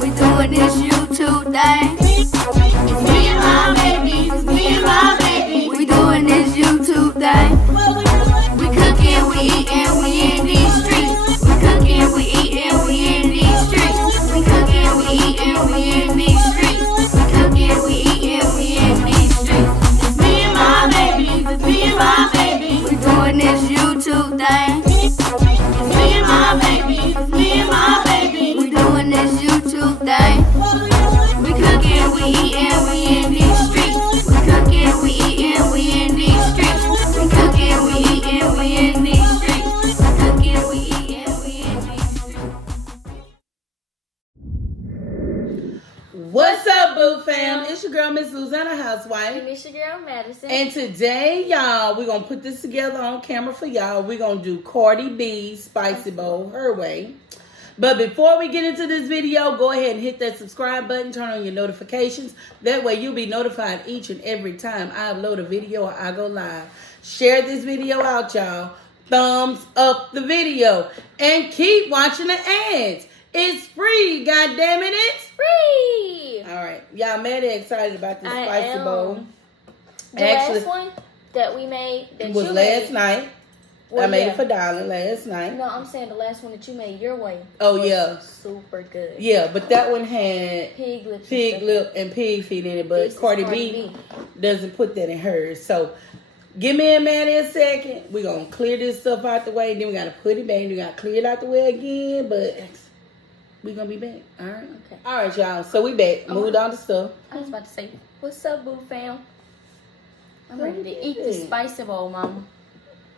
we doing this YouTube thing. It's me and my baby, it's me and my baby. We doing this YouTube thing. We cooking, we eating, we in these streets. We cooking, we eating, we in these streets. We cooking, we eating, we in these streets. We cooking, we eating, we in these streets. It's me and my baby, it's me and my baby. We doing this YouTube thing. It's me and my baby, it's me and my baby. We doing this YouTube thing. We cooking, we eating, we in these streets. We cooking, we eating, we in these streets. We cooking, we eating, we in these streets. We cooking, we eating, we in these streets. What's up, Boo Fam? It's your girl, Miss Louisiana Housewife. And it's your girl, Madison. And today, y'all, we're going to put this together on camera for y'all. We're going to do Cardi B's Spicy Bowl her way. But before we get into this video, go ahead and hit that subscribe button. Turn on your notifications. That way you'll be notified each and every time I upload a video or I go live. Share this video out, y'all. Thumbs up the video. And keep watching the ads. It's free, goddammit, it's Free! All right. Y'all Maddie excited about this Spicy Bowl. The last one that we made, that was you last made. night. Well, I made yeah. it for Darling last night. No, I'm saying the last one that you made your way. Oh, was yeah. super good. Yeah, but that one had Pig lips. pig lip and pig feet in it, but This is Cardi Cardi B B. doesn't put that in hers. So give me and Maddie a second. We're going to clear this stuff out the way. Then we got to put it back. We got to clear it out the way again, but we're going to be back. All right? Okay. All right, y'all. So we back. Moved on to stuff. I was about to say, what's up, Boo Fam? I'm ready to eat Yeah. the Spicy Bowl, Mama.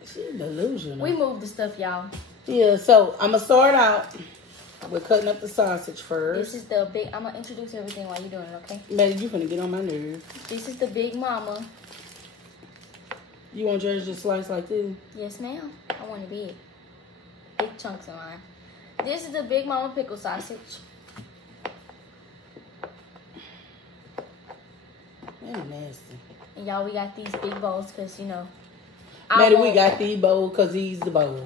She's delusional. We moved the stuff, y'all. Yeah, so I'm going to start out. We're cutting up the sausage first. This is the big, I'm going to introduce everything while you're doing it, okay? Maddie, you finna get on my nerves. This is the Big Mama. You want yours just sliced like this? Yes, ma'am. I want it big. Big chunks of mine. This is the Big Mama pickle sausage. That's nasty. And y'all, we got these big bowls because, you know. Maddie, we got these bowls because he's the bowl.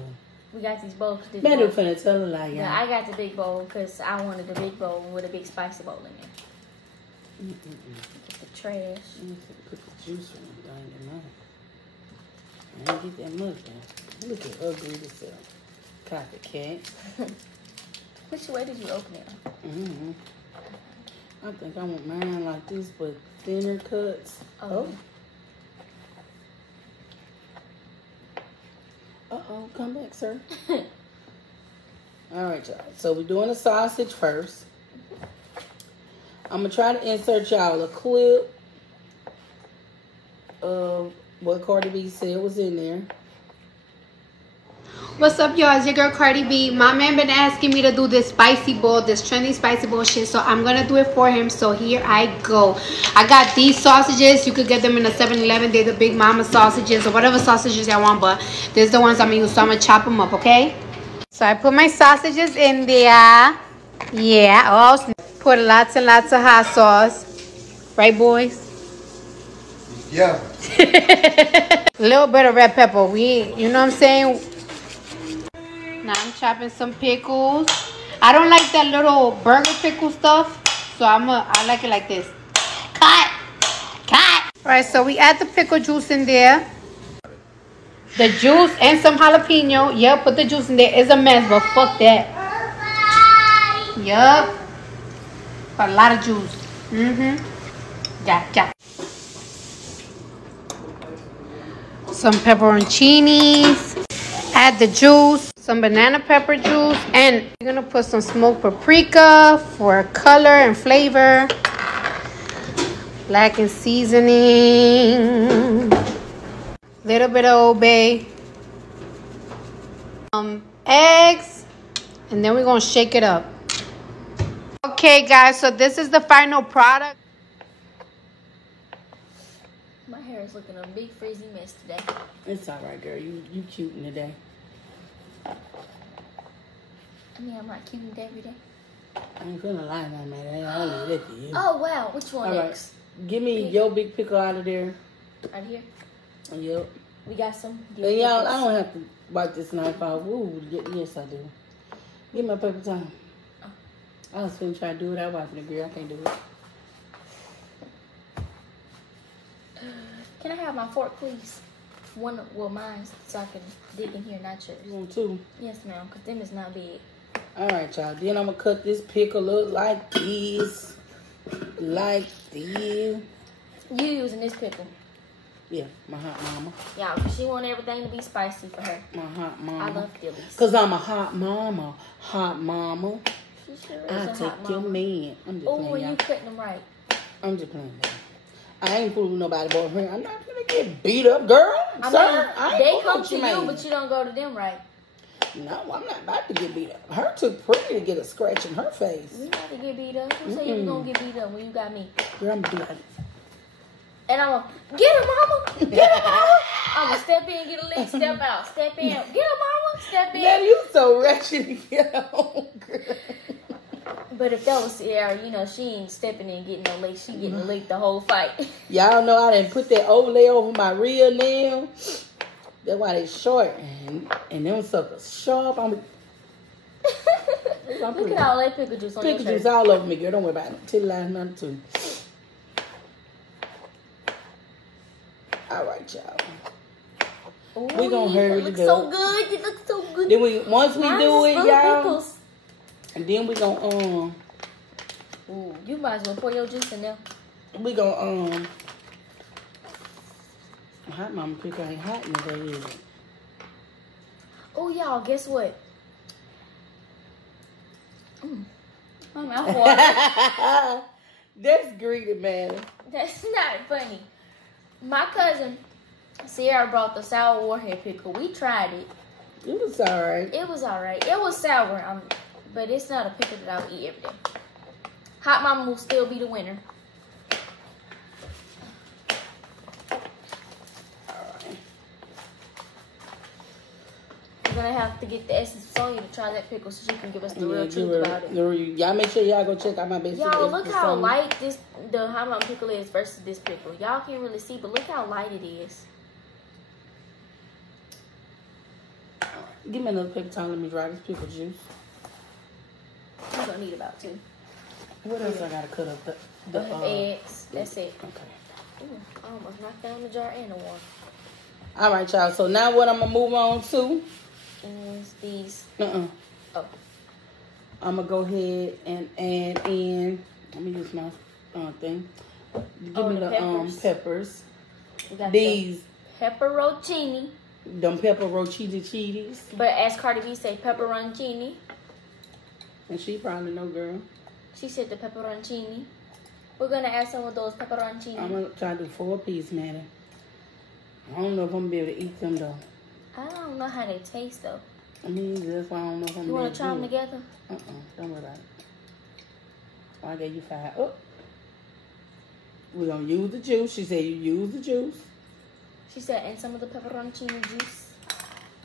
We got these bowls. Maddie finna tell a lie, y'all. Yeah, I got the big bowl because I wanted the big bowl with a big spicy bowl in it. Get the trash. Put the juice from the thing in mine. I ain't get that much though. Look at ugly this copycat. Which way did you open it? I think I want mine like this, but thinner cuts. Oh. Uh-oh, come back, sir. All right, y'all. So we're doing the sausage first. I'm going to try to insert y'all a clip of what Cardi B said was in there. What's up, y'all? It's your girl Cardi B. My man been asking me to do this spicy bowl, this trendy spicy bowl shit, so I'm gonna do it for him. So here I go. I got these sausages. You could get them in the 7-Eleven. They're the Big Mama sausages or whatever sausages y'all want, but these are the ones I'm gonna use, so I'm gonna chop them up, okay? So I put my sausages in there. Yeah, also put lots and lots of hot sauce. Right, boys? Yeah. A little bit of red pepper. You know what I'm saying? Now I'm chopping some pickles. I don't like that little burger pickle stuff, so I like it like this. Cut! All right, so we add the pickle juice in there. The juice and some jalapeno. Yep, put the juice in there. It's a mess, but fuck that. Yup. A lot of juice. Yeah. Some pepperoncinis. Add the juice. Some banana pepper juice. And you're going to put some smoked paprika for color and flavor. Blackened seasoning. Little bit of Old Bay. Eggs. And then we're going to shake it up. Okay, guys. So this is the final product. My hair is looking a big frizzy mess today. It's all right, girl. You cute in the day. I mean, I'm not cute every day. I ain't feeling like that, man. I'll leave that to you. Oh, wow. Which one All right. next? Give me your big pickle out of there. Right here? Yep. We got some. And y'all, I don't have to wipe this knife out. Ooh, yes, I do. Give me a paper towel. I was finna try to do it without wiping the girl. I can't do it. Can I have my fork, please? One, well, mine, so I can dig in here, not yours. You want two? Yes, ma'am, because them is not big. All right, y'all. Then I'm going to cut this pickle up like this. Like this. You using this pickle. Yeah, my hot mama. Y'all, because she want everything to be spicy for her. My hot mama. I love Phillies. Because I'm a hot mama. Hot mama. She sure is I a take hot your mama. man. I'm just Oh, playing, when y'all. you cutting them right. I'm just playing, baby. I ain't fooling nobody but her. I'm not gonna get beat up, girl. I Sir, mean, I ain't they fooling come with to you, man. but you don't go to them right. No, I'm not about to get beat up. Her too pretty to get a scratch in her face. You about to get beat up. Who said you was going to get beat up when you got me? Girl, I'm gonna be like, And I'm going to, get her, mama. Get her, mama. I'm going to step in, get a lick, step out. Step in, get her, mama. Step in. man, you so wretched to get on, girl. But if that was Sierra, you know, she ain't stepping in getting no lick. She getting a lick the whole fight. Y'all know I didn't put that overlay over my real nail. That's why they short. And them suckers sharp. Look at all that pickle juice on pickle your juice shirt. all over me, girl. Don't worry about it. Titty lines, nothing too. All right, y'all. We gonna hurry You it look up. so good. You look so good. Then once we Mine do is it, full of y'all. pickles. And then we gonna Ooh, you might as well pour your juice in there. we gonna hot mama pickle ain't hot in the day, is it? Oh, y'all, guess what? My mouth watering. That's greedy, man. That's not funny. My cousin Sierra brought the sour warhead pickle. We tried it. It was alright. It was alright. It was sour, but it's not a pickle that I would eat every day. Hot Mama will still be the winner. Alright. We're gonna have to get the essence of Sonya to try that pickle so she can give us the real Yeah, truth about it. y'all make sure y'all go check out my best. Y'all, look how light the Hot Mama pickle is versus this pickle. Y'all can't really see, but look how light it is. Give me another paper towel. Let me dry this pickle juice. You're gonna need about 2. What else I gotta cut up? The eggs. That's it. Okay. Ooh, I almost knocked down the jar and the water. All right, y'all. So now what I'm gonna move on to? Is these. Oh. I'm gonna go ahead and add in. Let me use my thing. Give me the peppers. We got These the pepperoncini. them pepperoncini cheeties. But as Cardi B say, pepperoncini. And she probably know, girl. She said the pepperoncini. We're gonna add some of those pepperoncini. I'm gonna try to do 4 pieces, man. I don't know if I'm gonna be able to eat them though. I don't know how they taste though. I mean, that's why I don't know if I'm You gonna wanna try them together? Don't worry about it. I gave you 5. Oh. We're gonna use the juice. She said you use the juice. She said, and some of the pepperoncini juice.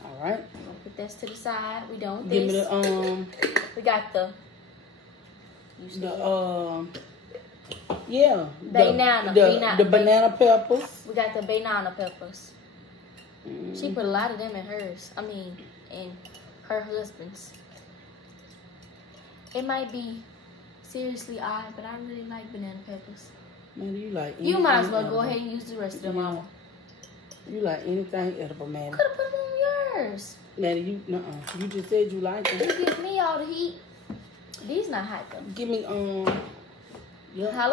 All right. I'll put this to the side. We done with Give me this. the We got the. Yeah. Banana. The banana peppers. We got the banana peppers. Mm. She put a lot of them in hers. I mean, in her husband's. It might be seriously odd, but I really like banana peppers. Man, you like anything You might as well edible. go ahead and use the rest of them, Mama. You like anything edible, man. Could have put them on yours. Man, you just said you like You them. give me all the heat. These not hot though. Give me yeah.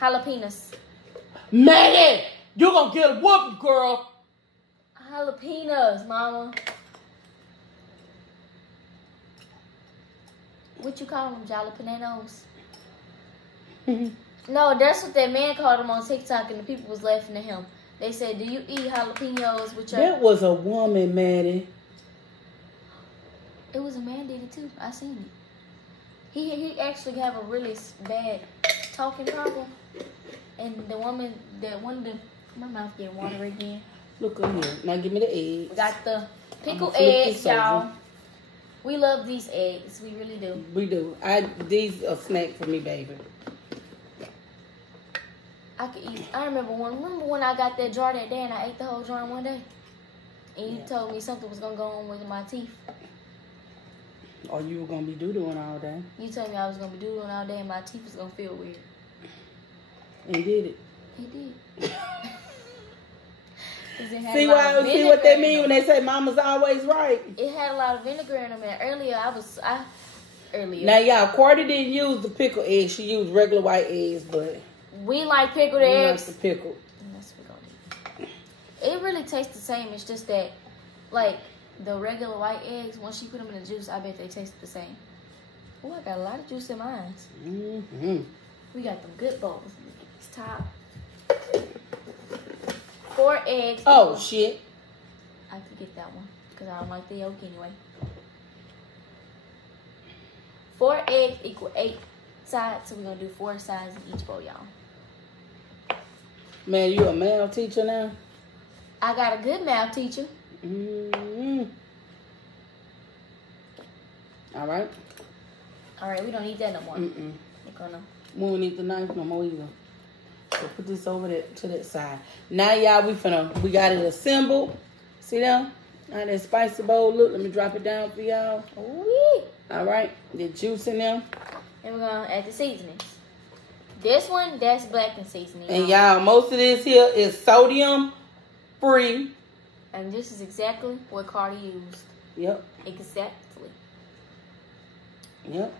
Jalapenos. Maddie, you gonna get a whooping, girl. Jalapenos, Mama. What you call them? Jalapenos? No, that's what that man called them on TikTok, and the people was laughing at him. They said, "Do you eat jalapenos with your?" That was a woman, Maddie. It was a man did it too. I seen it. He actually have a really bad talking problem, and the woman that one of the my mouth getting water again. Look over here. Now give me the eggs. We got the pickled I'ma flip eggs, this over. y'all. We love these eggs. We really do. We do. These are snack for me, baby. I could eat. I remember when I got that jar that day and I ate the whole jar in one day. And you told me something was gonna go on with my teeth. Or you were gonna be doo-dooing all day. You told me I was gonna be doo-dooing all day and my teeth was gonna feel weird. And did it? It did. See what they mean when they say mama's always right. It had a lot of vinegar in them, and earlier. Now, y'all, Cardi didn't use the pickled eggs. She used regular white eggs, but we like pickled eggs. Like the pickled. And that's what we're gonna do. It really tastes the same. It's just that, like the regular white eggs, once you put them in the juice, I bet they taste the same. Oh, I got a lot of juice in mine. Mm-hmm. We got them good bowls. It's top. 4 eggs. Oh, shit. I could get that one because I don't like the yolk anyway. 4 eggs equal 8 sides, so we're going to do 4 sides in each bowl, y'all. Man, you a math teacher now? I got a good math teacher. Mm-hmm. All right. All right, we don't need that no more. Mm-mm. We're gonna... We don't need the knife no more either. So put this over there to that side. Now, y'all, we got it assembled. See that? How that spicy bowl look. Let me drop it down for y'all. Ooh-wee. All right. The juice in there. And we're going to add the seasonings. This one, that's blackened seasoning. And y'all, most of this here is sodium free. And this is exactly what Cardi used. Yep. Exactly. Yep.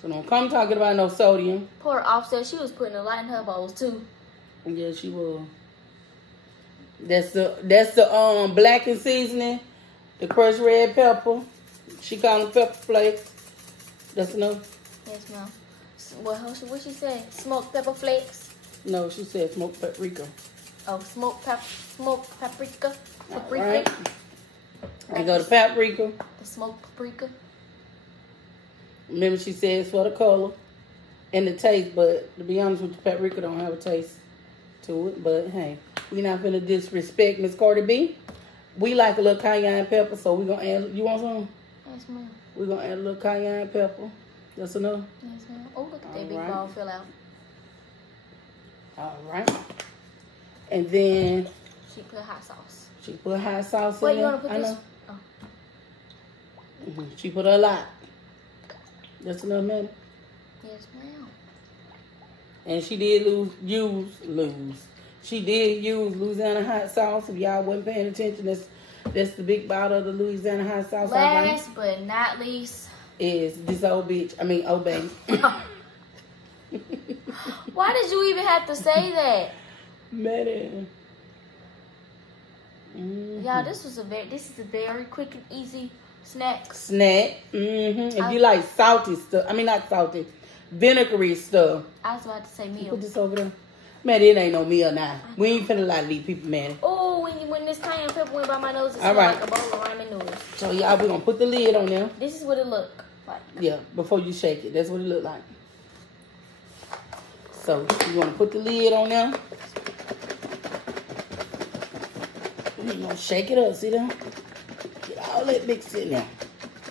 So don't come talking about no sodium. Poor Offset, she was putting a lot in her bowls too. Yeah, she was. That's the blackened seasoning, the crushed red pepper. She called them pepper flakes. That's enough. Yes, ma'am. What she said? Smoked pepper flakes. No, she said smoked paprika. Oh, smoked paprika. Paprika. Right. They go to paprika. The smoked paprika. Remember, she said it's for the color and the taste, but to be honest with you, paprika don't have a taste to it. But hey, we not finna disrespect Miss Cardi B. We like a little cayenne pepper, so we gonna add. You want some? Yes, ma'am. We gonna add a little cayenne pepper. That's enough. Yes, ma'am. Oh, look at that big ball fill out. All right. And then she put hot sauce. She put hot sauce Wait, in you there. wanna put this? Oh. Mm-hmm. She put a lot. That's enough, man. Yes, ma'am. And she did She did use Louisiana hot sauce. If y'all wasn't paying attention, that's the big bottle of the Louisiana hot sauce. Last but not least is this old bitch. I mean, old baby. Why did you even have to say that? Maddie. Mm-hmm. Y'all, this is a very quick and easy snack. Mm-hmm. If you like salty stuff, I mean not salty, vinegary stuff. I was about to say meal. Put this over there. Man, it ain't no meal now. We ain't finna lie to these people, man. Oh, when this cayenne pepper went by my nose, it all smelled right. like a bowl of ramen noodles. So y'all, we gonna put the lid on there. This is what it look like. Yeah, before you shake it, that's what it look like. So you wanna put the lid on there. You gonna shake it up, see that? Get all that mixed in there.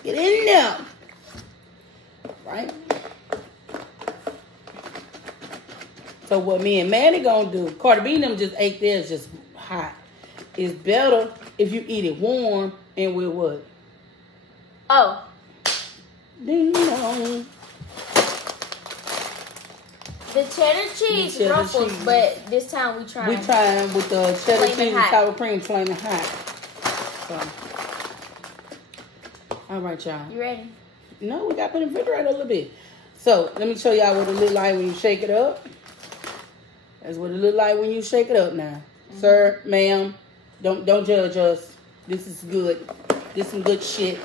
Get in there. Right? So what me and Maddie gonna do, Cardi B and them just ate theirs just hot. It's better if you eat it warm and with what? Oh. Ding dong. The cheddar cheese ruffles, but this time we trying with the cheddar cheese and hot. sour cream flaming hot. So. All right, y'all. You ready? No, we got to put it in the refrigerator a little bit. So let me show y'all what it look like when you shake it up. That's what it look like when you shake it up now. Mm-hmm. Sir, ma'am, don't judge us. This is good. This some good shit.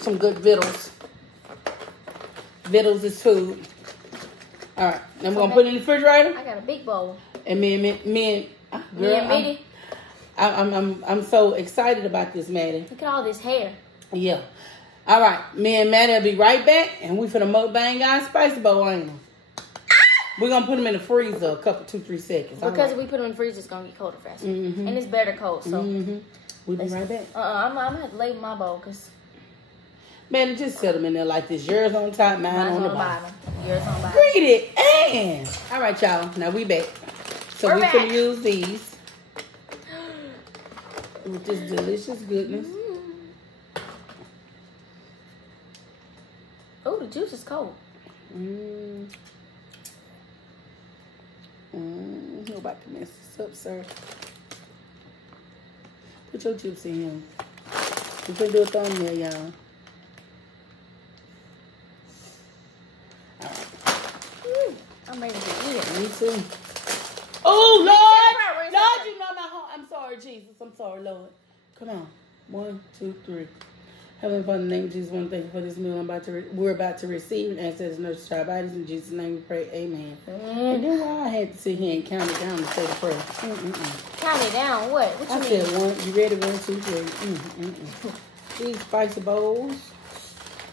Some good vittles. Vittles is food. All right, then we're gonna put it in the refrigerator. I got a big bowl. And I'm so excited about this, Maddie. Look at all this hair. Yeah. All right, me and Maddie will be right back, and we finna mukbang our spicy bowl, ain't we? We're gonna put them in the freezer a couple, 2-3 seconds. Because if we put them in the freezer, it's gonna get colder faster, and it's better cold. So we'll be right back. I'm gonna have to label my bowl because Man, just set them in there like this. Yours on top, mine on the bottom. Yours on the bottom. Read it. And all right, y'all. Now we back. So we're gonna use these with this delicious goodness. Oh, the juice is cold. You're about to mess this up, sir. Put your chips in here. You can do a thumbnail, y'all. I'm ready to eat it. Me too. Oh, Lord. Lord, you know my heart. I'm sorry, Jesus. I'm sorry, Lord. Come on. 1, 2, 3. Heavenly Father, in the name of Jesus, one thank you for this meal we're about to receive and ask as nurse to our bodies. In Jesus' name we pray. Amen. And then why I had to sit here and count it down to say the prayer. Count it down? What? What you mean? I said 1. You ready? 1, 2, 3. These spicy bowls.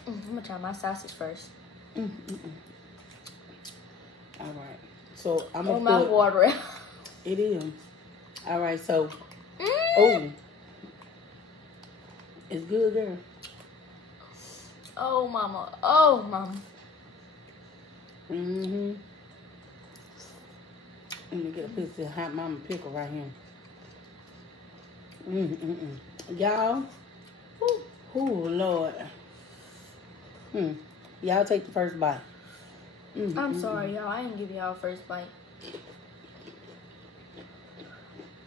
I'm going to try my sausage first. All right. So I'm going to put... water out. It is. All right. So. Oh. It's good, girl. Oh, mama. Oh, mama. Let me get a piece of hot mama pickle right here. Y'all. Oh, Lord. Y'all take the first bite. I'm sorry, y'all. I didn't give y'all first bite.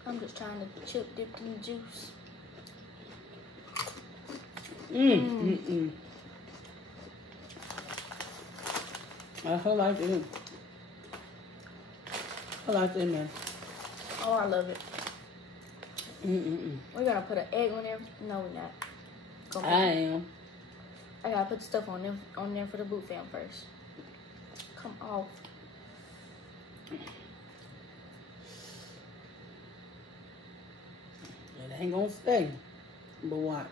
I'm just trying to chip dip in the juice. I like it. I like it, man. Oh, I love it. We're gonna put an egg on there. No, we're not. I am. I gotta put stuff on there for the boot fam first. Come off. It ain't gonna stay, but watch.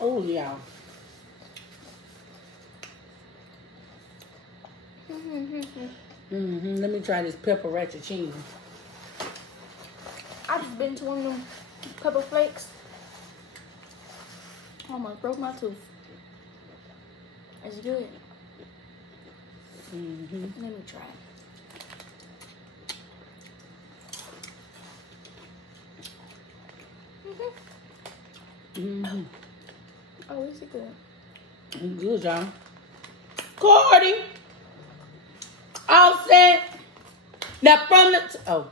Oh, yeah. Let me try this pepper ratchaccini. I just been to one of them pepper flakes. Almost broke my tooth. It's good. Let me try it. Oh, is it good? It's good, y'all. Cardi. All set. Now from the... Oh.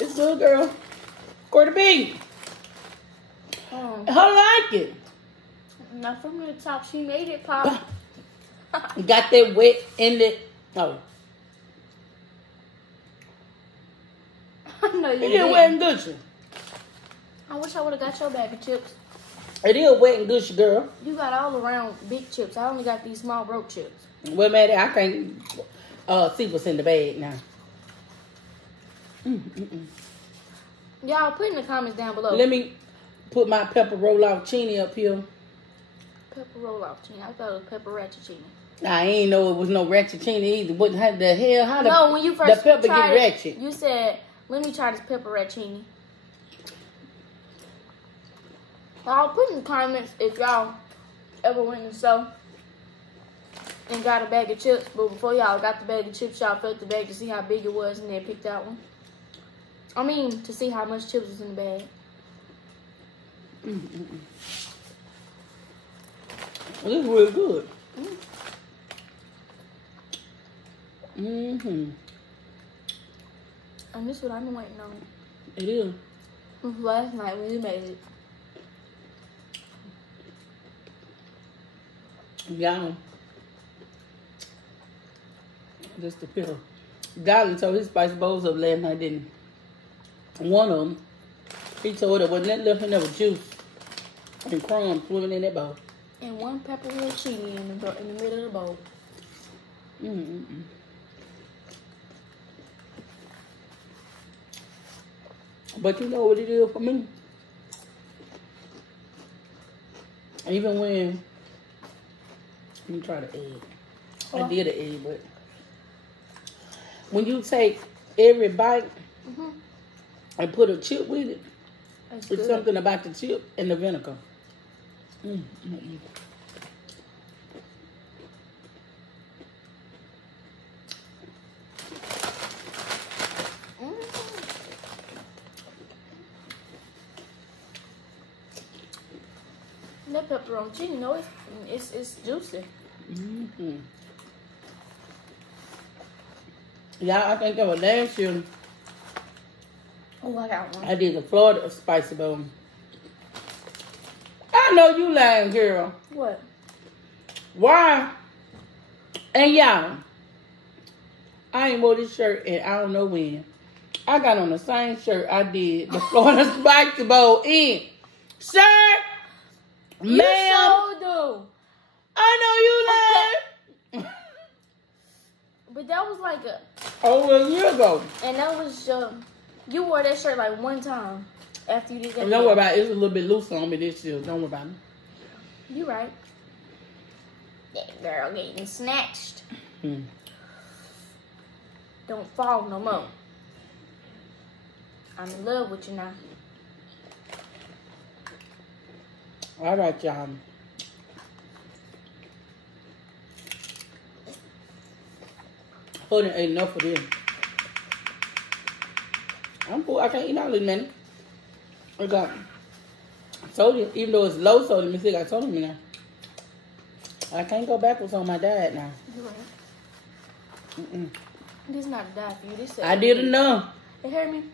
It's good, girl. Cardi B. How like it? Now from the top, she made it pop. Got that wet in the... Oh. No, you It didn't. is wet and gushy. I wish I would have got your bag of chips. It is wet and gushy, girl. You got all around big chips. I only got these small broke chips. Well, Maddie, I can't see what's in the bag now. Y'all put in the comments down below. Let me put my pepper roll-off chini up here. Pepper roll-off chini. I thought it was pepper ratchaccini. I ain't know it was no ratchaccini either. What the hell? How No, when you first the pepper tried get ratchet? You said, let me try this pepper ratchaccini. I'll put in the comments if y'all ever went in the store and got a bag of chips, but before y'all got the bag of chips, y'all felt the bag to see how big it was and then picked that one. I mean, to see how much chips was in the bag. Well, this is really good. And this is what I've been waiting on. It is. This was last night when you made it. Y'all. Just the pickle. Dolly told his spice bowls up last night, didn't he? One of them, he told her wasn't that left in there with juice. And crumbs swimming in that bowl. And 1 pepperoni chili in the middle of the bowl. But you know what it is for me? Even when, let me try the egg. I did an egg, but when you take every bite and put a chip with it, it's something about the chip and the vinegar. That pepperoni chili, you know, it's juicy. Yeah, I think that was last year. Oh, I got one. I did the Florida spicy bowl. I know you lying, girl. What? Why? And y'all, I ain't wore this shirt and I don't know when. I got on the same shirt I did the Florida spicy bowl in. Sir, You ma'am, so do. I know you lying. But that was like Over a year ago. and that was you wore that shirt like one time after you did that. Don't worry about it. It's a little bit loose on me this year. Don't worry about it. You right. That girl getting snatched. Don't fall no more. I'm in love with you now. All right, y'all. Oh, there ain't enough of this. I'm full. I can't eat all this, man. I got sodium, even though it's low sodium, it still got sodium in there. I can't go backwards on my diet now. You right. This is not a diet for you. This I did enough. You hear me?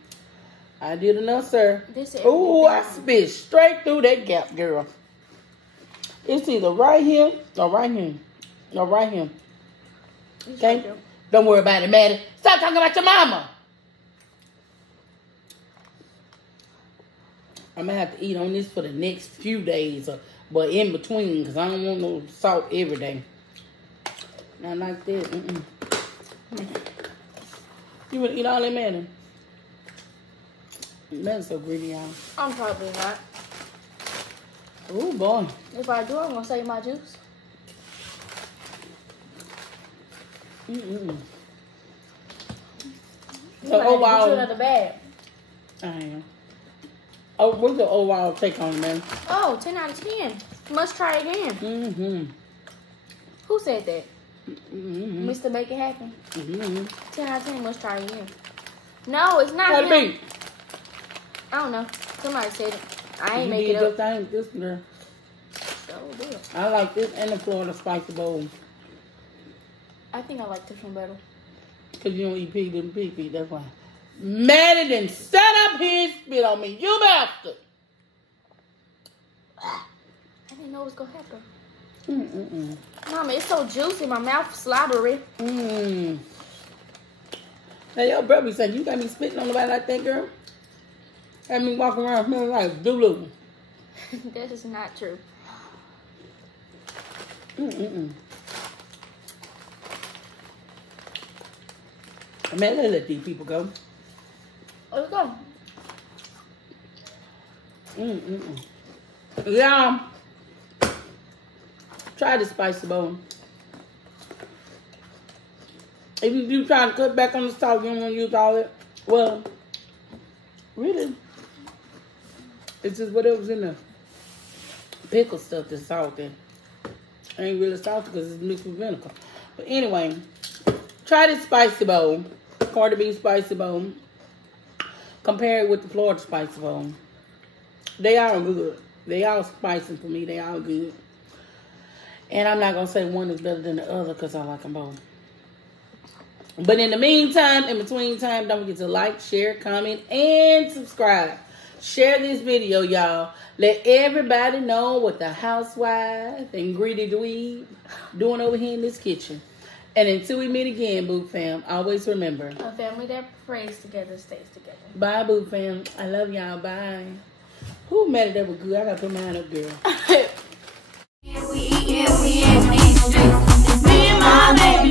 I did enough, sir. This Ooh, I spit straight through that gap, girl. It's either right here or right here. Or right here. Okay? Right there. Don't worry about it, Maddie. Stop talking about your mama. I'm going to have to eat on this for the next few days. But in between, because I don't want no salt every day. Not like this. You want to eat all that, Maddie? Maddie's so greedy, y'all. I'm probably not. Oh, boy. If I do, I'm going to save my juice. So overall, Get you another bag. I am. Oh, what's the overall take on it, man? Oh, 10 out of 10. Must try again. Who said that? Mr. Make It Happen. 10 out of 10. Must try again. No, it's not Cardi him. B. I don't know. Somebody said it. I ain't You make did it your up. thing, this girl. So good. I like this and the Florida spicy bowl. I think I like this one better. Because you don't eat pig and pig feet, that's why. Maddie done set up here and spit on me. You bastard. I didn't know it was going to happen. Mama, it's so juicy. My mouth slobbery. Now, your brother said, you got me spitting on nobody like that, girl? Had me walking around smelling like Dulu. That is not true. Man, let's let these people go. Let's go. Yeah. Try the spicy bowl. If you try to cut back on the salt, you don't want to use all it. Well, really, it's just whatever's in the pickle stuff that's salty. Ain't really salty because it's mixed with vinegar. But anyway, try this spicy bowl, Cardi B spicy bowl. Compare it with the Florida spicy bowl. They all good. They all spicy for me. They all good. And I'm not going to say one is better than the other because I like them both. But in the meantime, in between time, don't forget to like, share, comment, and subscribe. Share this video, y'all. Let everybody know what the housewife and greedy dweeb doing over here in this kitchen. And until we meet again, Boo Fam, always remember. A family that prays together stays together. Bye, Boo Fam. I love y'all. Bye. Who mad at that was good? I gotta put mine up, girl. We eatin', we in these streets. It's me and my baby.